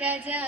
രാജാ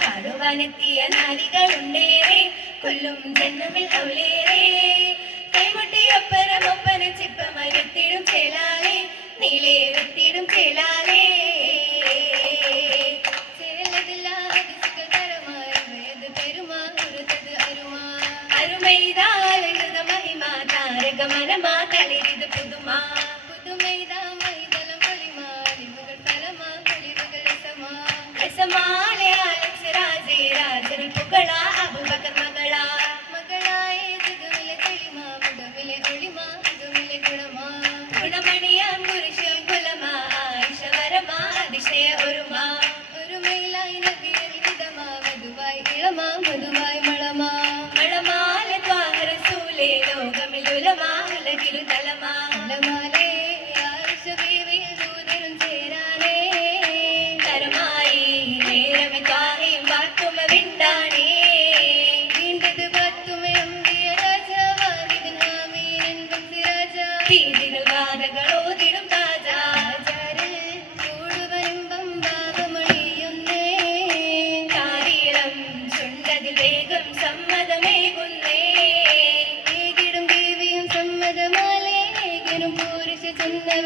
പാടുവാനെത്തിയ നാരികളുണ്ടേറെ കൊല്ലും ജന്മമിൽ അവളേറെ. കൈമുട്ടിയൊപ്പരം ഒപ്പന ചിപ്പമരത്തിടും ചേലാലേ നീലേ വെത്തിടും ചേലാലേ. ഗുണമണിയാം കുരിശിൽ കുലമാ ആയിഷവരമാ അതിശയ ഒരുമാ. ഒരുമയിലായി നബിയൽ വിധമാ മധുവായി ഇളമാ മധുവായി മളമാ. മണമാല ത്വാഹരസൂലേ ലോകമിൽ ഉലമാ ഉലകിരു തലമാ.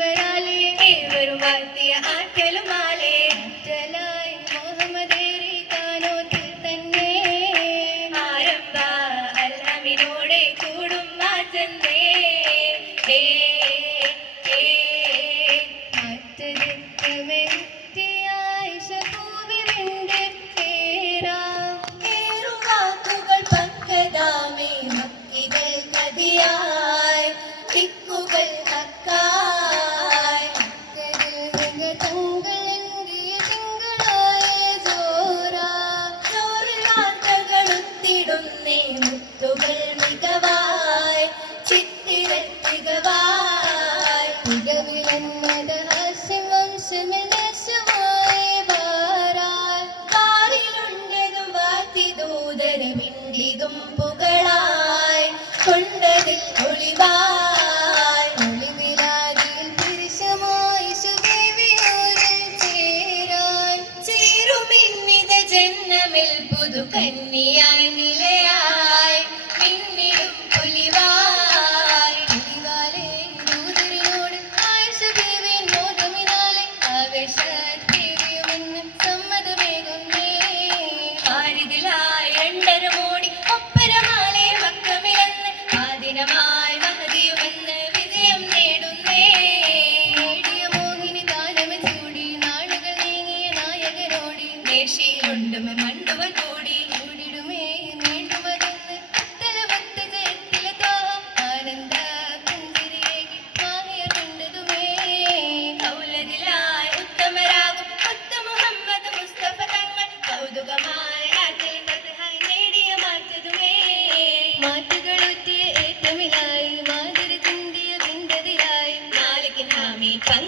ചെന്നവരാലേ ഏവരും വാഴ്ത്തിയ ആറ്റലുമാലേ? അറ്റലായി മുഹമ്മദേരി കാനോത്തിൽ തന്നെ. ആരംഭ അല്ലമിനോടെ കൂടും മാറ്റന്നേ നേർച്ചയിലുണ്ടും മണ്ടുവ കൂടി കൗലതിലായി ഉത്തമരാകും മുത്ത മുഹമ്മദ് മുസ്തഫ തങ്ങൾ കൗതുകമായ നേടിയ മാറ്റതുമേ. മാറ്റുകളുറ്റിയ ഏറ്റമിലായി മാതിരി ചിന്തിയ ചിന്തതിലായി നാളിക്ക് ഹാമി പങ്കിലായി